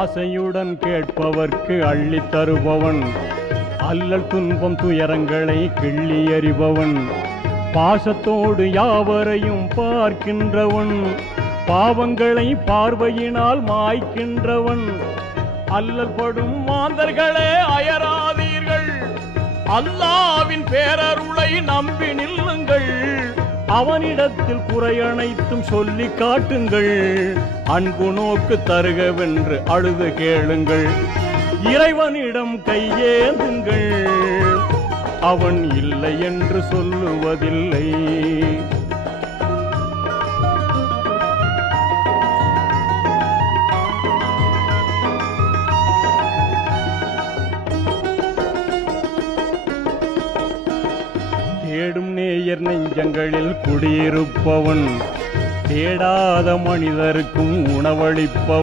ஆசையுடன் கேட்பவர்க்கு அள்ளித் தருபவன், அல்லல் துன்பம் துயரங்களை கிள்ளி எறிபவன், பாசத்தோடு யாவரையும் பார்க்கின்றவன், பாவங்களை பார்வையினால் மாய்க்கின்றவன். அல்லல் படும் மாந்தர்களே அயராதீர்கள், அல்லாவின் பேரருளை நம்பி நில்லுங்கள். அவனிடத்தில் குறையனைத்தும் சொல்லி காட்டுங்கள், அன்பு நோக்கு தருகவென்று அழுது கேளுங்கள். இறைவனிடம் கையேந்துங்கள், அவன் இல்லை என்று சொல்லுவதில்லை. தேடும் நேயர் நெஞ்சங்களில் குடியிருப்பவன், தேடாத மனிதருக்கும் உணவளிப்பவன்.